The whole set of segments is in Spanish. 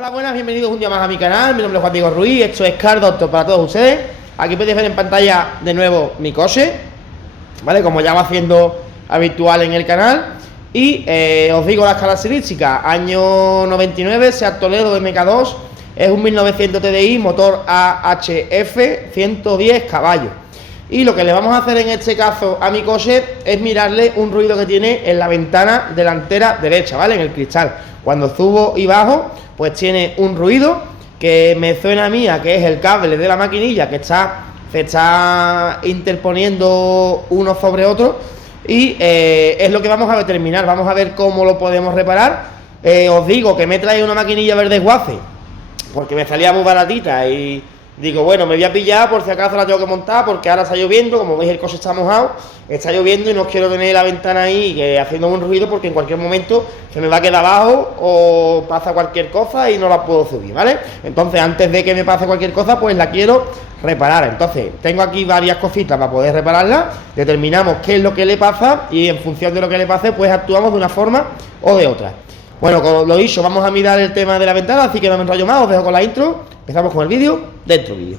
Hola, buenas, bienvenidos un día más a mi canal. Mi nombre es Juan Diego Ruiz, esto es Car Doctor para todos ustedes. Aquí podéis ver en pantalla de nuevo mi coche, ¿vale? Como ya va haciendo habitual en el canal. Y os digo las características. Año 99, Seat Toledo MK2. Es un 1900 TDI, motor AHF, 110 caballos. Y lo que le vamos a hacer en este caso a mi coche es mirarle un ruido que tiene en la ventana delantera derecha, ¿vale? En el cristal. Cuando subo y bajo, pues tiene un ruido que me suena a mí, que es el cable de la maquinilla que se está interponiendo uno sobre otro. Y es lo que vamos a determinar. Vamos a ver cómo lo podemos reparar. Os digo que me trae una maquinilla verde guace porque me salía muy baratita y digo, bueno, me voy a pillar por si acaso la tengo que montar, porque ahora está lloviendo, como veis el coche está mojado, está lloviendo y no quiero tener la ventana ahí haciendo un ruido porque en cualquier momento se me va a quedar abajo o pasa cualquier cosa y no la puedo subir, ¿vale? Entonces, antes de que me pase cualquier cosa, pues la quiero reparar. Entonces, tengo aquí varias cositas para poder repararla, determinamos qué es lo que le pasa y en función de lo que le pase, pues actuamos de una forma o de otra. Bueno, como lo dicho, vamos a mirar el tema de la ventana, así que no me enrollo más, os dejo con la intro. Empezamos con el vídeo, dentro vídeo.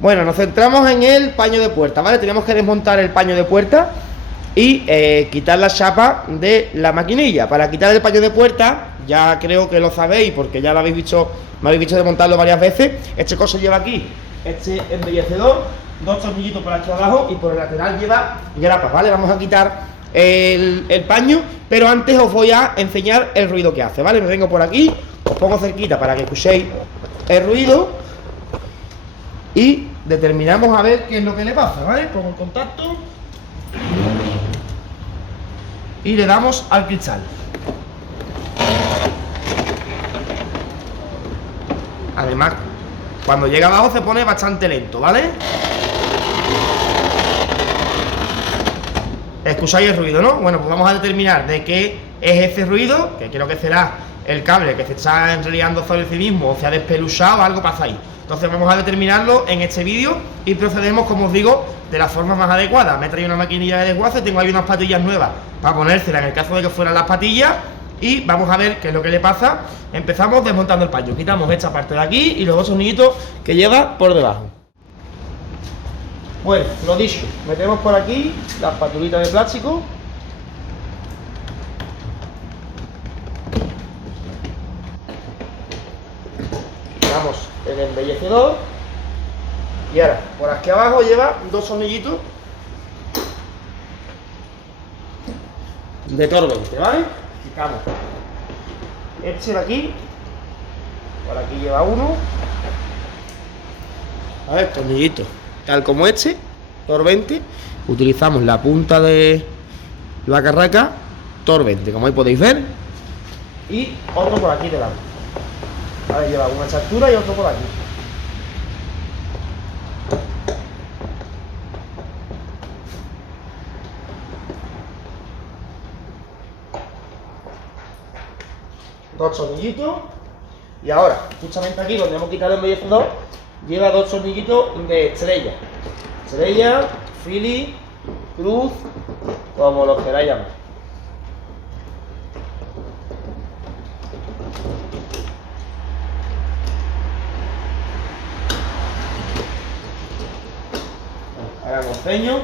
Bueno, nos centramos en el paño de puerta, ¿vale? Tenemos que desmontar el paño de puerta y quitar la chapa de la maquinilla. Para quitar el paño de puerta, ya creo que lo sabéis porque ya lo habéis visto, me habéis visto desmontarlo varias veces. Este coche lleva aquí este embellecedor, dos tornillitos por aquí abajo y por el lateral lleva grapas, ¿vale? Vamos a quitar el paño, pero antes os voy a enseñar el ruido que hace, ¿vale? Me vengo por aquí, os pongo cerquita para que escuchéis el ruido y determinamos a ver qué es lo que le pasa, ¿vale? Pongo el contacto y le damos al cristal. Además, cuando llega abajo se pone bastante lento, ¿vale? ¿Escucháis el ruido, no? Bueno, pues vamos a determinar de qué es ese ruido, que creo que será el cable que se está enrollando sobre sí mismo o se ha despeluchado, algo pasa ahí. Entonces vamos a determinarlo en este vídeo y procedemos, como os digo, de la forma más adecuada. Me he traído una maquinilla de desguace, tengo ahí unas patillas nuevas para ponérselas en el caso de que fueran las patillas y vamos a ver qué es lo que le pasa. Empezamos desmontando el paño, quitamos esta parte de aquí y los dos tornillitos que lleva por debajo. Bueno, lo dicho, metemos por aquí las patulitas de plástico. Damos el embellecedor y ahora por aquí abajo lleva dos tornillitos de Tor 20, ¿vale? Quitamos este de aquí, por aquí lleva uno, a ver, tornillito tal como este, Tor 20, utilizamos la punta de la carraca Tor 20, como ahí podéis ver, y otro por aquí delante. Vale, lleva una chastura y otro por aquí. Dos tornillitos. Y ahora, justamente aquí donde hemos quitado el embellecedor, lleva dos tornillitos de estrella. Estrella, Philly, cruz, como los queráis llamar. Hagamos ceño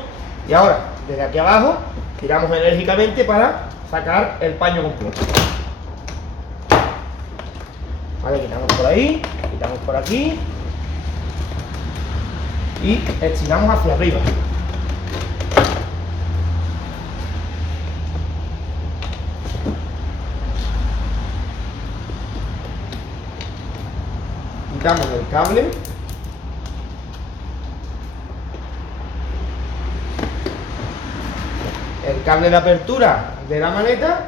y ahora desde aquí abajo tiramos enérgicamente para sacar el paño completo. Vale, quitamos por ahí, quitamos por aquí y estiramos hacia arriba. Quitamos el cable. El cable de apertura de la maneta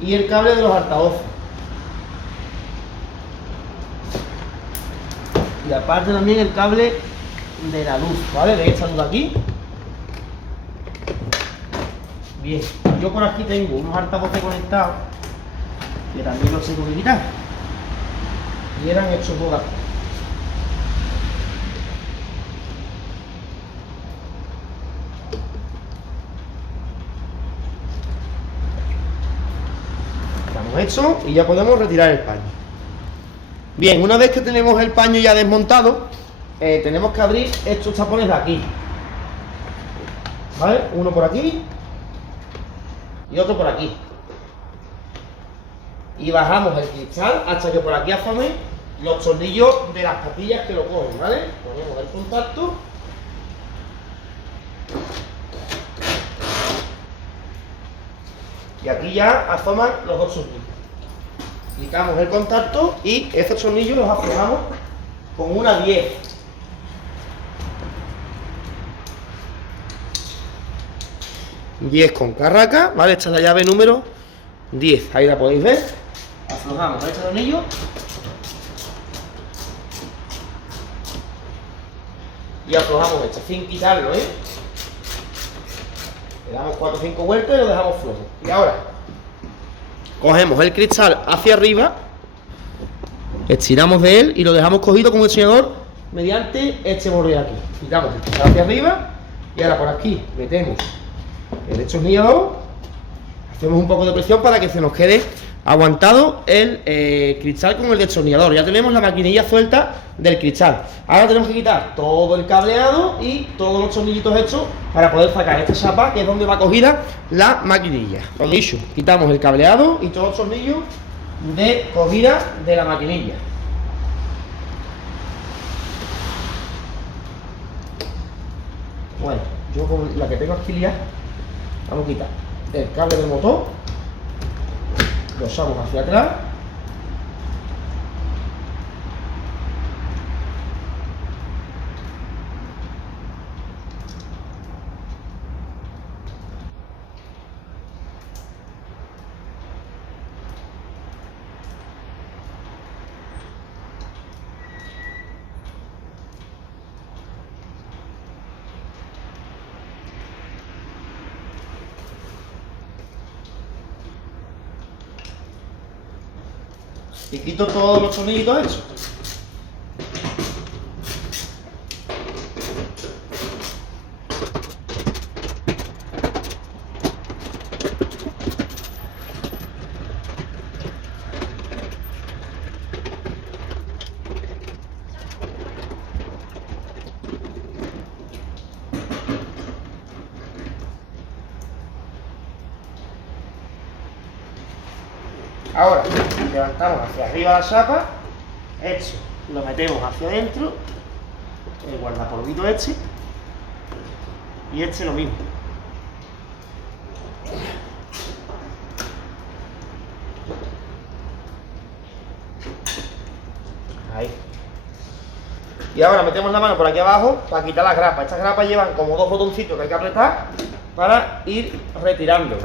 y el cable de los altavoces. Y aparte también el cable de la luz, ¿vale? De esta luz aquí. Bien. yo por aquí tengo unos altavoces conectados que también los tengo que quitar. Y eran estos dos de aquí. Estamos hechos y ya podemos retirar el paño. Bien, una vez que tenemos el paño ya desmontado, tenemos que abrir estos tapones de aquí. ¿Vale? Uno por aquí y otro por aquí. Y bajamos el cristal hasta que por aquí asome los tornillos de las patillas que lo cogen, ¿vale? Ponemos el contacto. Y aquí ya asoman los dos tornillos. Quitamos el contacto y estos tornillos los aflojamos con una 10. Con carraca, ¿vale? Esta es la llave número 10, ahí la podéis ver. Aflojamos este tornillo y aflojamos este, sin quitarlo, ¿eh? Le damos 4 o 5 vueltas y lo dejamos flojo. Y ahora cogemos el cristal hacia arriba, estiramos de él y lo dejamos cogido con el destornillador mediante este borde de aquí. Quitamos el cristal hacia arriba y ahora por aquí metemos el destornillador, hacemos un poco de presión para que se nos quede aguantado el cristal con el destornillador. Ya tenemos la maquinilla suelta del cristal. Ahora tenemos que quitar todo el cableado y todos los tornillitos hechos para poder sacar esta chapa que es donde va cogida la maquinilla. Lo dicho, quitamos el cableado y todos los tornillos de cogida de la maquinilla. Bueno, yo con la que tengo aquí liada, vamos a quitar el cable del motor, lo usamos hacia atrás. Y quito todos los tornillitos hechos. Ahora levantamos hacia arriba la chapa, esto lo metemos hacia adentro, el guardapolvito este, y este lo mismo. Ahí. Y ahora metemos la mano por aquí abajo para quitar las grapas. Estas grapas llevan como dos botoncitos que hay que apretar para ir retirando.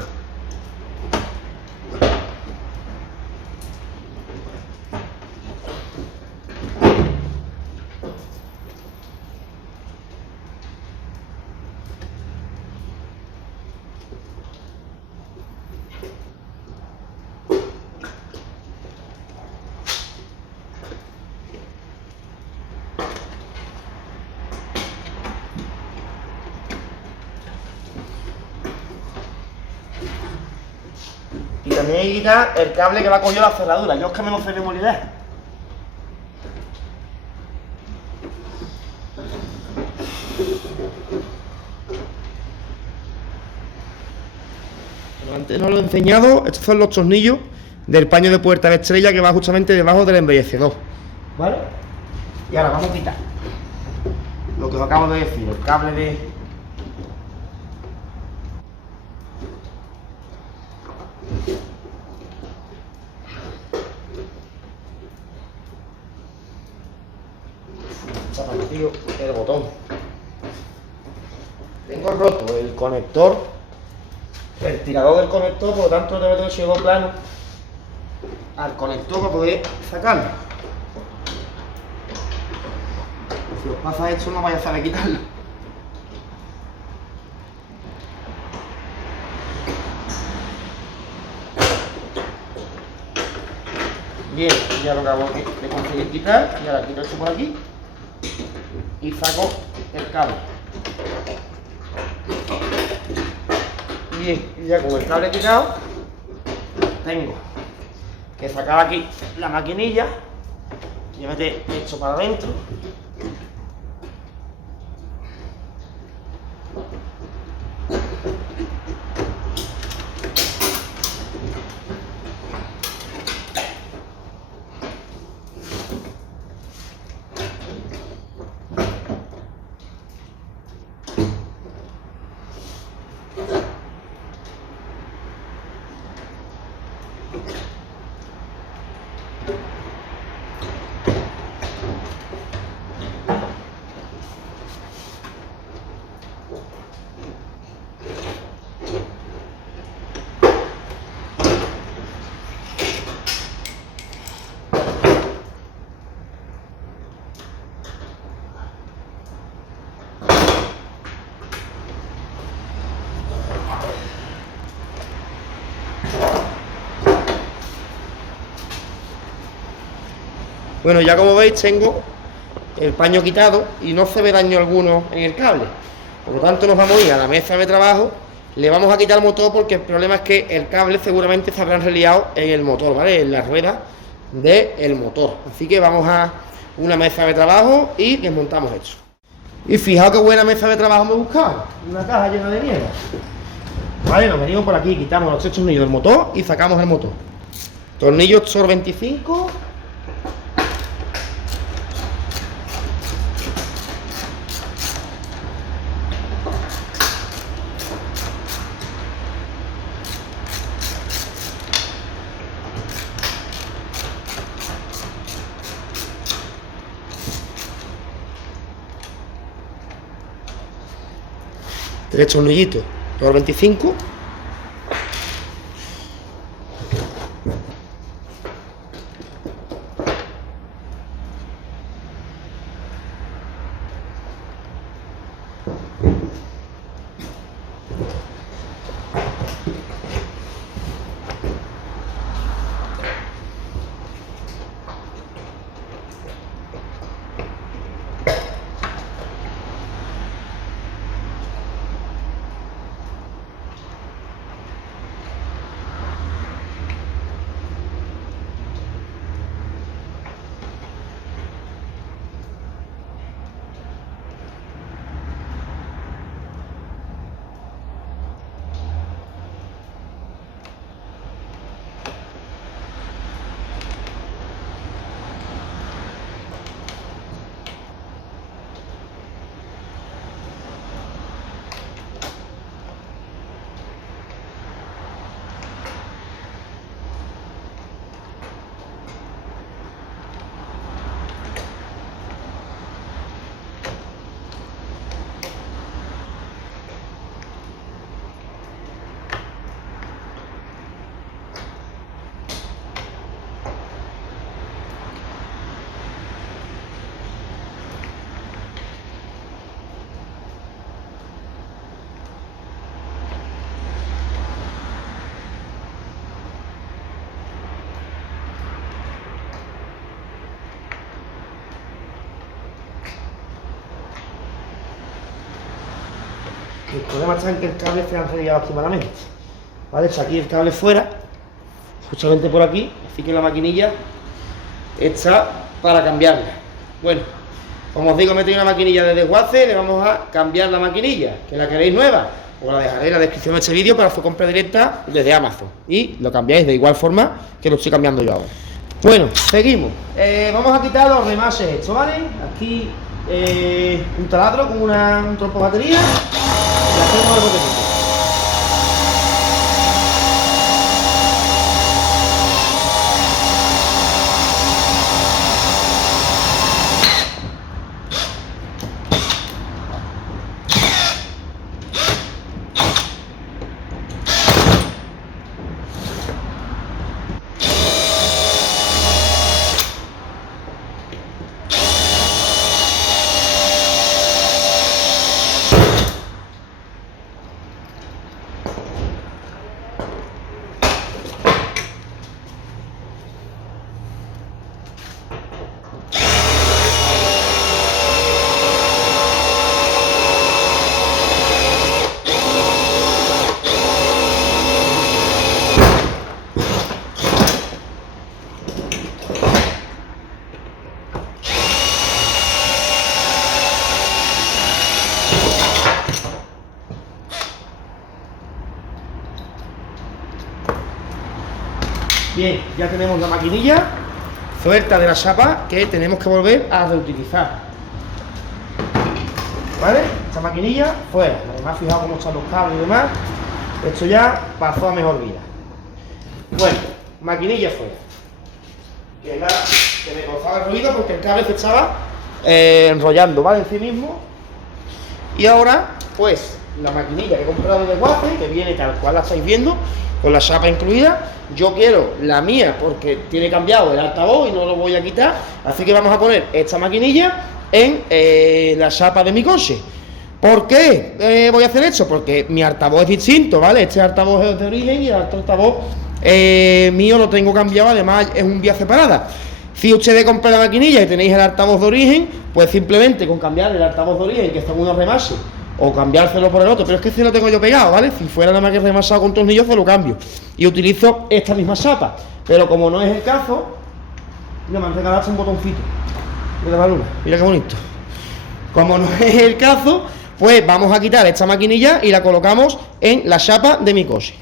Y también hay que quitar el cable que va a coger la cerradura. Yo es que me lo sé de memoria. Antes no lo he enseñado, estos son los tornillos del paño de puerta de estrella que va justamente debajo del embellecedor. ¿Vale? Y ahora vamos a quitar lo que os acabo de decir, el cable de... el botón. Tengo roto el conector, el tirador del conector, por lo tanto tengo que llevar plano al conector para poder sacarlo. Si os pasa esto no vais a saber quitarlo. Bien, ya lo acabo de conseguir quitar. Y ahora quito esto por aquí y saco el cable. Bien, y ya con el cable quitado, tengo que sacar aquí la maquinilla y meter esto para adentro. Bueno, ya como veis tengo el paño quitado y no se ve daño alguno en el cable. Por lo tanto nos vamos a ir a la mesa de trabajo, le vamos a quitar el motor porque el problema es que el cable seguramente se habrá enreliado en el motor, ¿vale? En la rueda del motor. Así que vamos a una mesa de trabajo y desmontamos esto. Y fijaos qué buena mesa de trabajo me he buscado. Una caja llena de mierda. Vale, nos venimos por aquí, quitamos los 3 tornillos del motor y sacamos el motor. Tornillo Xor 25. Tres tornillitos, Xor 25. El problema está en que el cable se ha enrollado aquí malamente. Vale, está aquí el cable fuera, justamente por aquí, así que la maquinilla está para cambiarla. Bueno, como os digo, me he traído una maquinilla de desguace, le vamos a cambiar la maquinilla, que la queréis nueva, os la dejaré en la descripción de este vídeo para su compra directa desde Amazon. Y lo cambiáis de igual forma que lo estoy cambiando yo ahora. Bueno, seguimos. Vamos a quitar los remases estos, ¿vale? Aquí un taladro con un trompo de batería y hacemos el botecito. Bien, ya tenemos la maquinilla suelta de la chapa que tenemos que volver a reutilizar. ¿Vale? Esta maquinilla fuera. Además, fijaos cómo están los cables y demás. Esto ya pasó a mejor vida. Bueno, maquinilla fuera. Que es la que me causaba el ruido porque el cable se estaba enrollando, ¿vale? En sí mismo. Y ahora, pues, la maquinilla que he comprado de Waze, que viene tal cual la estáis viendo, con la chapa incluida. Yo quiero la mía porque tiene cambiado el altavoz y no lo voy a quitar. Así que vamos a poner esta maquinilla en la chapa de mi coche. ¿Por qué voy a hacer esto? Porque mi altavoz es distinto, ¿vale? Este altavoz es de origen y el otro altavoz mío lo tengo cambiado, además es un vía separada. Si ustedes compran la maquinilla y tenéis el altavoz de origen, pues simplemente con cambiar el altavoz de origen, que son unos remases, o cambiárselo por el otro, pero es que este lo tengo yo pegado, ¿vale? Si fuera nada más que remasado con tornillos, se lo cambio. Y utilizo esta misma chapa. Pero como no es el caso, mira, me han regalado un botoncito. Mira la luna, mira qué bonito. Como no es el caso, pues vamos a quitar esta maquinilla y la colocamos en la chapa de mi coche.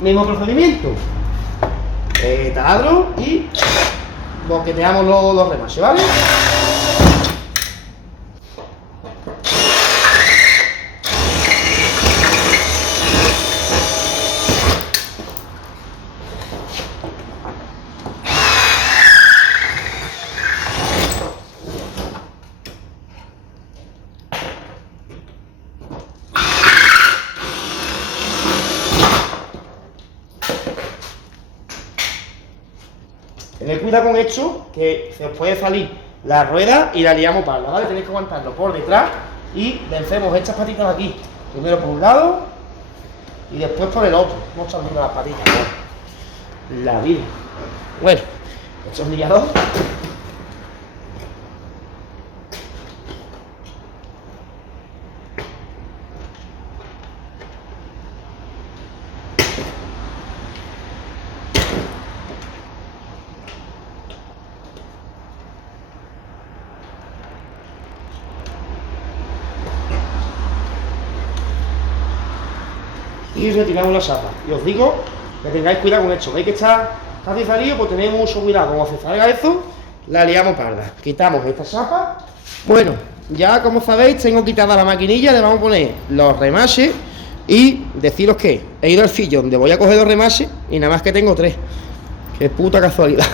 Mismo procedimiento. Taladro y boqueteamos los remases, ¿vale? Tened cuidado con esto, que se os puede salir la rueda y la liamos parda, ¿vale? Tenéis que aguantarlo por detrás y vencemos estas patitas de aquí. Primero por un lado y después por el otro. No están viendo las patitas, ¿no? La vida. Bueno, destornillador. Y retiramos la chapa. Y os digo que tengáis cuidado con esto. Veis que está casi salido, pues tenéis mucho cuidado. Como se salga eso, la liamos parda. Quitamos esta chapa. Bueno, ya como sabéis, tengo quitada la maquinilla. Le vamos a poner los remases. Y deciros que he ido al sitio donde voy a coger los remases y nada más que tengo 3. Qué puta casualidad.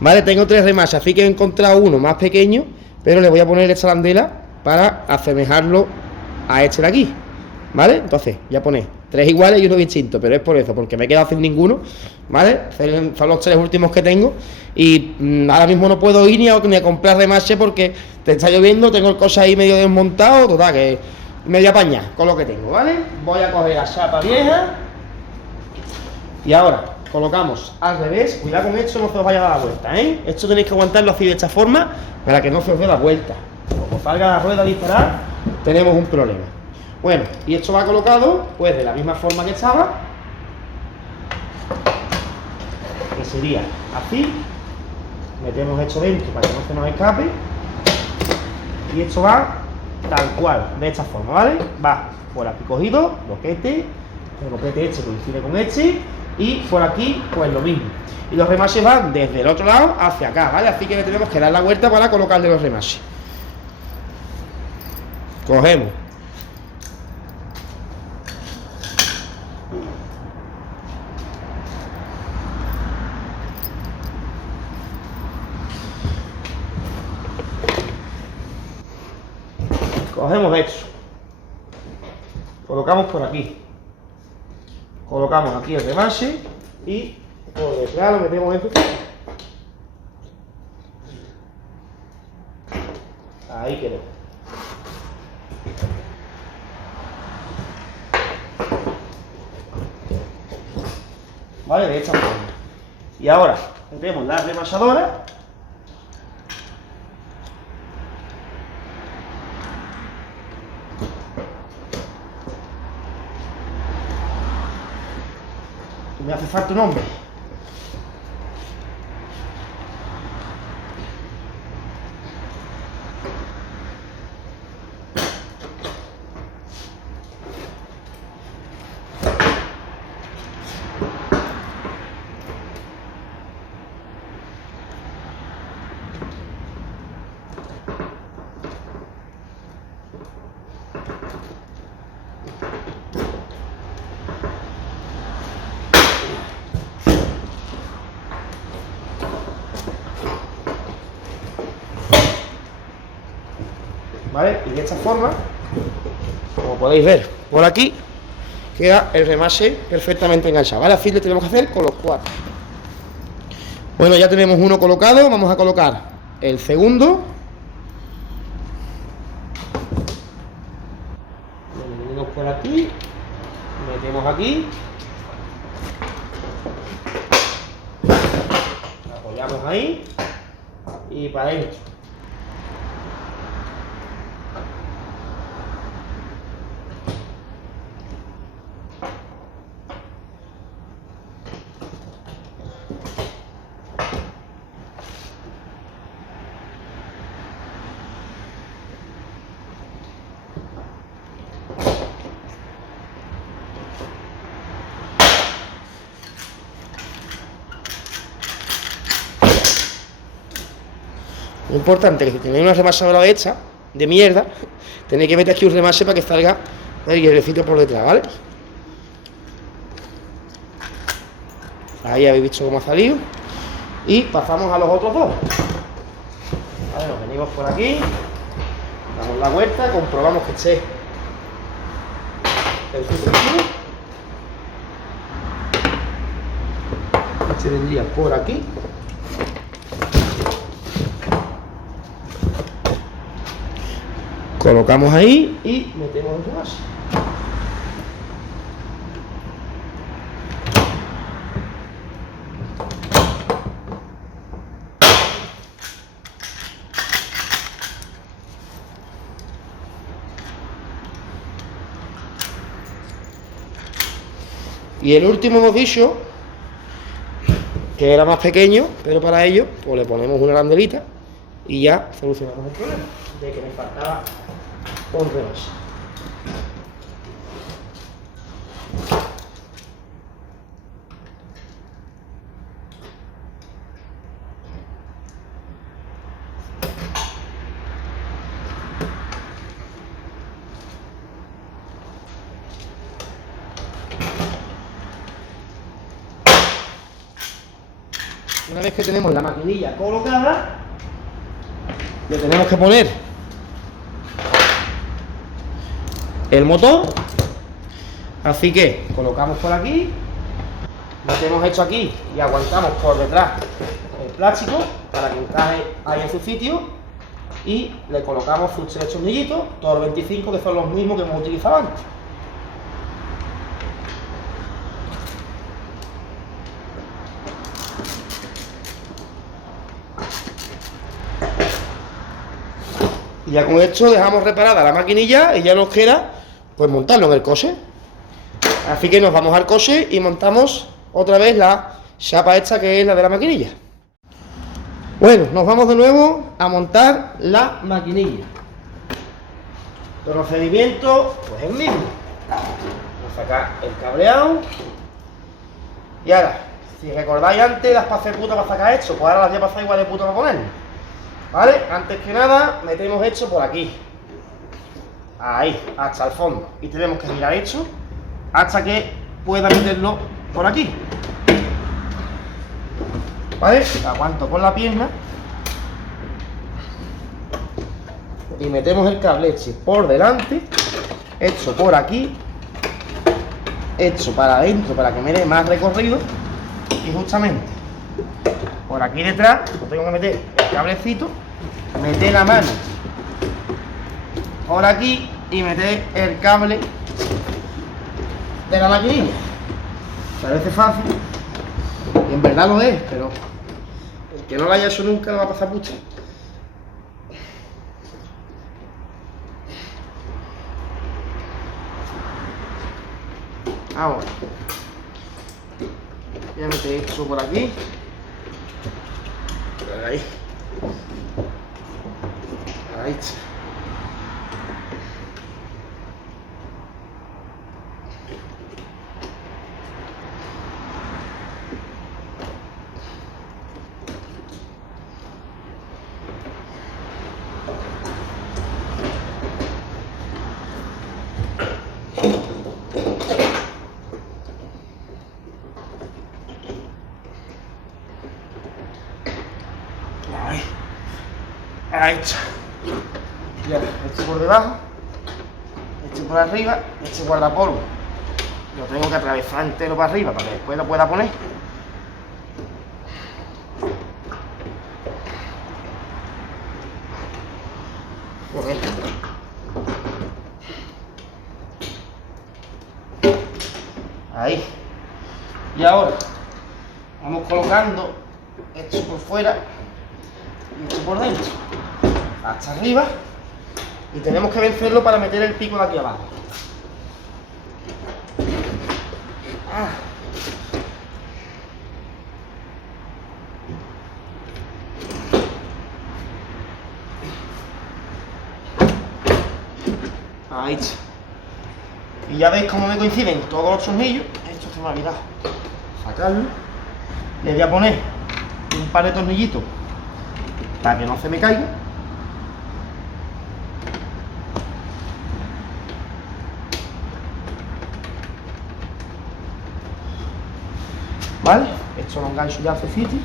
Vale, tengo 3 remases, así que he encontrado uno más pequeño, pero le voy a poner esta arandela para asemejarlo a este de aquí. ¿Vale? Entonces, ya ponéis 3 iguales y uno distinto, pero es por eso, porque me he quedado sin ninguno, ¿vale? Son los 3 últimos que tengo y ahora mismo no puedo ir ni a comprar remache porque te está lloviendo, tengo el coche ahí medio desmontado, total, que me voy a apañar con lo que tengo, ¿vale? Voy a coger la chapa vieja y ahora colocamos al revés. Cuidado con esto, no se os vaya a dar la vuelta, ¿eh? Esto tenéis que aguantarlo así de esta forma para que no se os dé la vuelta. Como salga la rueda a disparar, tenemos un problema. Bueno, y esto va colocado pues de la misma forma que estaba, que sería así. Metemos esto dentro para que no se nos escape y esto va tal cual, de esta forma, ¿vale? Va por aquí cogido, boquete, el boquete este coincide con este y por aquí pues lo mismo. Y los remases van desde el otro lado hacia acá, ¿vale? Así que le tenemos que dar la vuelta para colocarle los remases. Cogemos. Cogemos esto, colocamos por aquí, colocamos aquí el remase y por detrás lo metemos esto. Ahí quedó. Vale, de esta forma. Y ahora metemos la remasadora. Me hace falta un hombre. ¿vale? Y de esta forma, como podéis ver por aquí, queda el remase perfectamente enganchado, ¿vale? Así lo tenemos que hacer con los 4. Bueno, ya tenemos uno colocado, vamos a colocar el segundo. Lo metemos por aquí, metemos aquí, apoyamos ahí y para adentro. Lo importante es que si tenéis una remasadora hecha de mierda, tenéis que meter aquí un remase para que salga el hierrecito por detrás, ¿vale? Ahí habéis visto cómo ha salido. Y pasamos a los otros dos. Vale, nos venimos por aquí, damos la vuelta, comprobamos que esté el suspensivo. Este vendría por aquí. Colocamos ahí y metemos el remase. Y el último hemos dicho que era más pequeño, pero para ello pues le ponemos una arandelita y ya solucionamos el problema de que me faltaba un remase. Una vez que tenemos la maquinilla colocada, le tenemos que poner el motor. Así que colocamos por aquí, metemos esto aquí y aguantamos por detrás el plástico para que encaje ahí en su sitio y le colocamos sus 3 tornillitos, todos los 25, que son los mismos que hemos utilizado antes. Y ya con esto dejamos reparada la maquinilla y ya nos queda pues montarlo en el coche. Así que nos vamos al coche y montamos otra vez la chapa esta que es la de la maquinilla. Bueno, nos vamos de nuevo a montar la maquinilla. El procedimiento pues es el mismo. Vamos a sacar el cableado. Y ahora, si recordáis antes las pasé putas para sacar esto, pues ahora las voy a pasar igual de puta para ponerlo. ¿Vale? Antes que nada, metemos esto por aquí. Ahí, hasta el fondo. Y tenemos que girar esto hasta que pueda meterlo por aquí. ¿Vale? Aguanto con la pierna. Y metemos el cable este por delante. Esto por aquí. Esto para adentro para que me dé más recorrido. Y justamente por aquí detrás, pues tengo que meter el cablecito, meter la mano por aquí y meter el cable de la maquinilla. Parece fácil y en verdad lo es, pero el que no lo haya hecho nunca lo va a pasar puta. Ahora voy a meter esto por aquí. Ahí. Ahí está. Ahí está. Y ahora, este por debajo, este por arriba, este guardapolvo. Lo tengo que atravesar entero para arriba para que después lo pueda poner. Joder. Ahí. Y ahora vamos colocando esto por fuera y esto por dentro. Hasta arriba. Y tenemos que vencerlo para meter el pico de aquí abajo. Ahí está. Y ya veis cómo me coinciden todos los tornillos. Esto se me ha olvidado sacarlo. Le voy a poner un par de tornillitos para que no se me caiga. ¿Vale? Esto lo engancho ya hace sitio.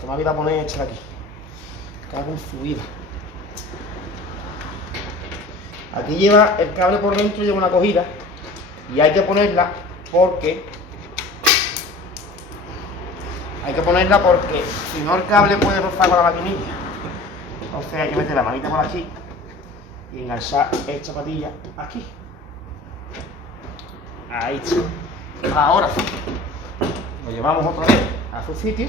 Se me ha olvidado poner esta de aquí. Cago en su vida. Aquí lleva el cable por dentro, lleva una cogida. Y hay que ponerla porque si no el cable puede rozar con la maquinilla. Entonces hay que meter la manita por aquí y enganchar esta patilla aquí. Ahí está. Ahora lo llevamos otra vez a su sitio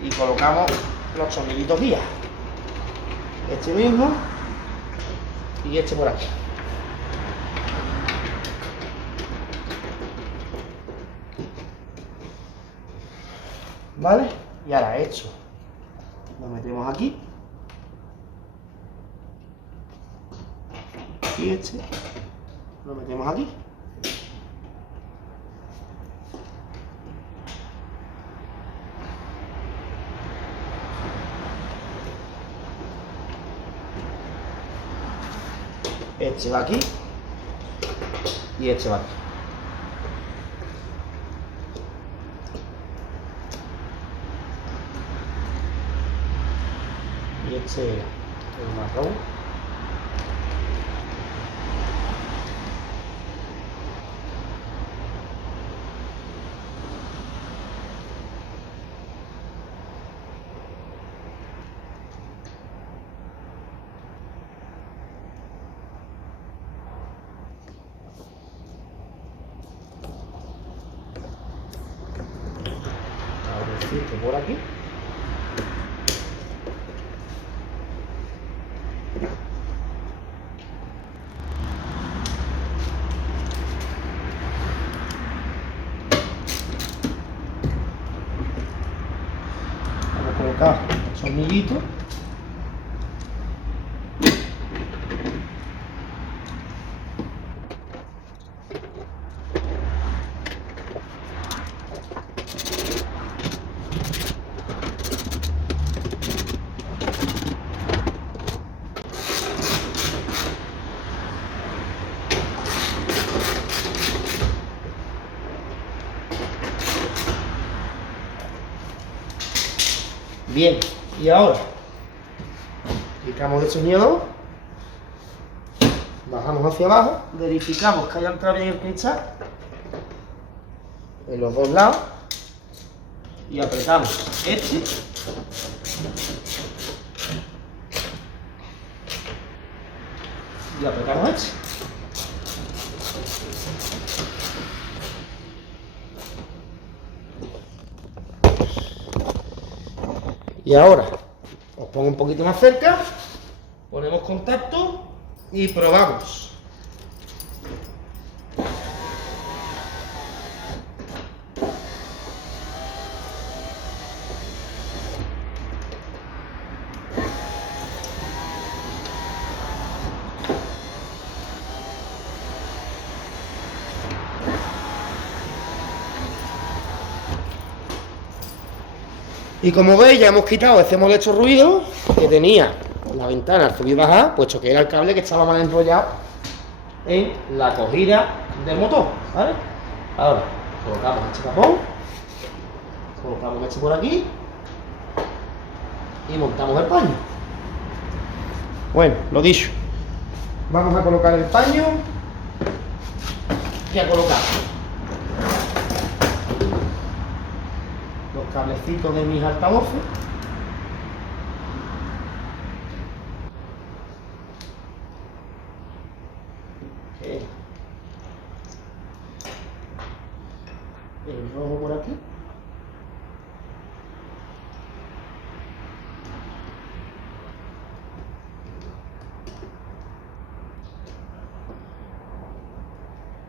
y colocamos los tornillitos guías. Este mismo y este por aquí. ¿Vale? Y ahora esto lo metemos aquí. Y este lo metemos aquí. Este va aquí y este va aquí. Y este es el marrón. Por aquí. Vamos a colocar el tornillito. Bien, y ahora quitamos el destornillador, bajamos hacia abajo, verificamos que haya entrado bien el cristal en los dos lados y apretamos este y apretamos este. Y ahora os pongo un poquito más cerca, ponemos contacto y probamos. Y como veis, ya hemos quitado ese molesto ruido que tenía la ventana al subir y bajar, puesto que era el cable que estaba mal enrollado en la cogida del motor, ¿vale? Ahora colocamos este tapón Colocamos este por aquí y montamos el paño. Bueno, lo dicho, vamos a colocar el paño y a colocar los cablecitos de mis altavoces. El rojo por aquí.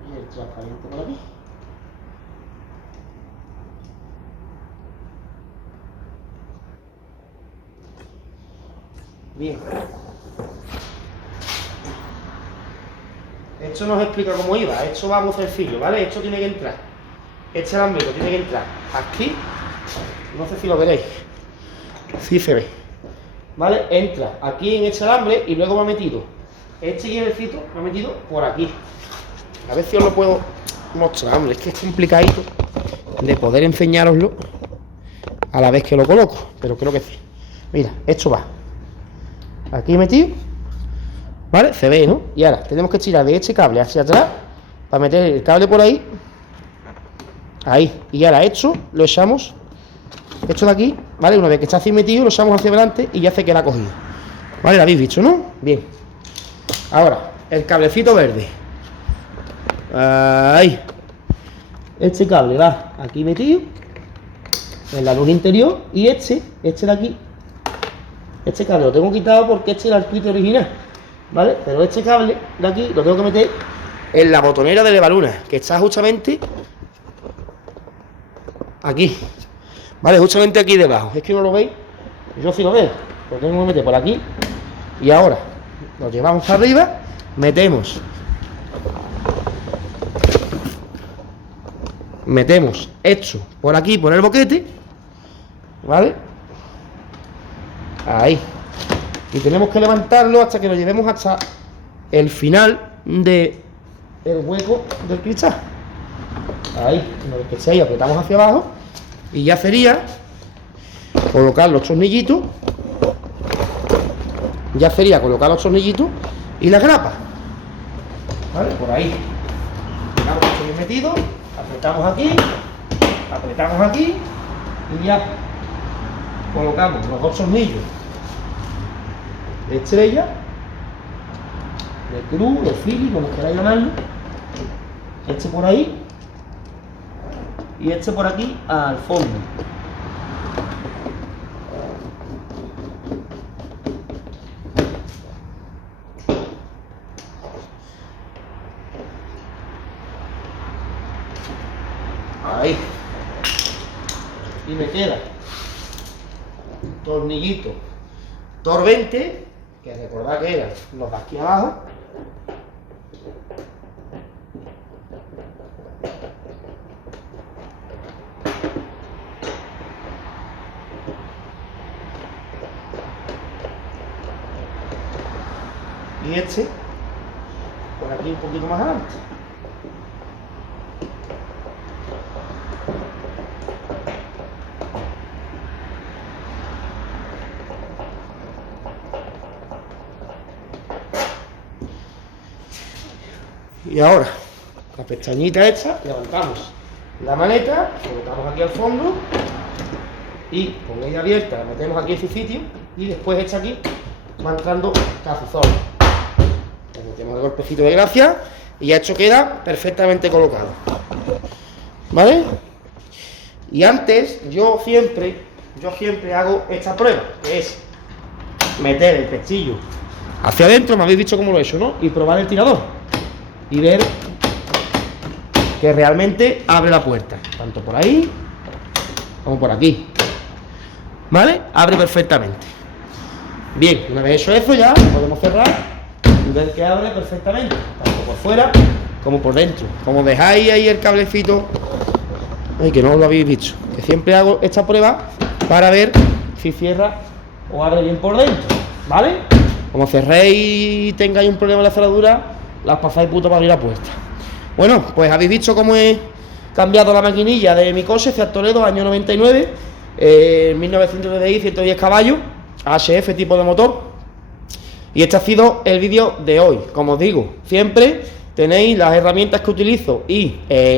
Y el transparente por aquí. Bien. Esto nos explica cómo iba. Esto va muy sencillo, ¿vale? Esto tiene que entrar. Este alambrito tiene que entrar aquí. No sé si lo veréis. Sí se ve. ¿Vale? Entra aquí en este alambre y luego va metido. Este hielecito va metido por aquí. A ver si os lo puedo mostrar, hombre. Es que es complicadito de poder enseñároslo a la vez que lo coloco. Pero creo que sí. Mira, esto va aquí metido. ¿Vale? Se ve, ¿no? Y ahora tenemos que tirar de este cable hacia atrás para meter el cable por ahí. Ahí. Y ahora esto lo echamos, esto de aquí, ¿vale? Una vez que está así metido, lo echamos hacia adelante y ya se queda cogido. ¿Vale? Lo habéis visto, ¿no? Bien. Ahora, el cablecito verde. Ahí. Este cable va aquí metido en la luz interior y este de aquí, este cable lo tengo quitado porque este era el tweet original, ¿vale? Pero este cable de aquí lo tengo que meter en la botonera de Levaluna, que está justamente aquí, ¿vale? Justamente aquí debajo. Es que no lo veis, yo sí lo veo. Lo tengo que meter por aquí. Y ahora lo llevamos arriba, metemos esto por aquí, por el boquete, ¿vale? Ahí. Y tenemos que levantarlo hasta que lo llevemos hasta el final del hueco del cristal. Ahí, una vez que esté ahí, apretamos hacia abajo y ya sería colocar los tornillitos. Ya sería colocar los tornillitos y la grapa. ¿Vale? Por ahí. Dejamos esto bien metido, apretamos aquí y ya colocamos los dos tornillos de estrella, de cruz, de Phillips, como queráis llamarlo. Este por ahí y este por aquí al fondo. Ahí. Y me queda un tornillito Tor 20, que recordad que eran los de aquí abajo. Y este por aquí un poquito más adelante. Y ahora, la pestañita esta, levantamos la maleta, colocamos aquí al fondo y con ella abierta la metemos aquí en su sitio y después esta aquí va entrando casi sola. Le metemos el golpecito de gracia y ya esto queda perfectamente colocado. ¿Vale? Y antes yo siempre hago esta prueba, que es meter el pestillo hacia adentro, me habéis visto cómo lo he hecho, ¿no? Y probar el tirador y ver que realmente abre la puerta, tanto por ahí como por aquí, ¿vale? Abre perfectamente. Bien, una vez hecho eso ya podemos cerrar y ver que abre perfectamente, tanto por fuera como por dentro. Como dejáis ahí el cablecito, ay, que no lo habéis visto, que siempre hago esta prueba para ver si cierra o abre bien por dentro, ¿vale? Como cerréis y tengáis un problema en la cerradura, las pasáis puto para abrir la puerta. Bueno, pues habéis visto cómo he cambiado la maquinilla de mi coche, Fiat Toledo, año 99, 1900 DDI, 110 caballos, HF tipo de motor. Y este ha sido el vídeo de hoy. Como os digo, siempre tenéis las herramientas que utilizo y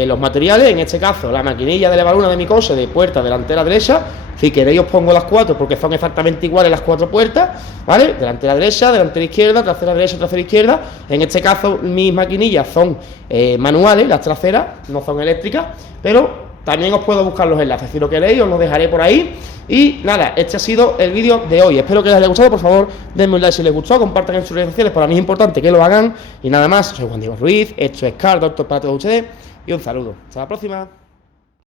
los materiales, en este caso la maquinilla de levadura de mi coche de puerta delantera derecha. Si queréis os pongo las cuatro porque son exactamente iguales las cuatro puertas, ¿vale? Delantera derecha, delantera izquierda, trasera derecha, trasera izquierda. En este caso mis maquinillas son manuales, las traseras no son eléctricas, pero también os puedo buscar los enlaces. Si lo queréis os los dejaré por ahí. Y nada, este ha sido el vídeo de hoy. Espero que les haya gustado. Por favor, denme un like si les gustó, compartan en sus redes sociales. Para mí es importante que lo hagan. Y nada más, soy Juan Diego Ruiz, esto es Car Doctor para todos ustedes. Y un saludo. Hasta la próxima.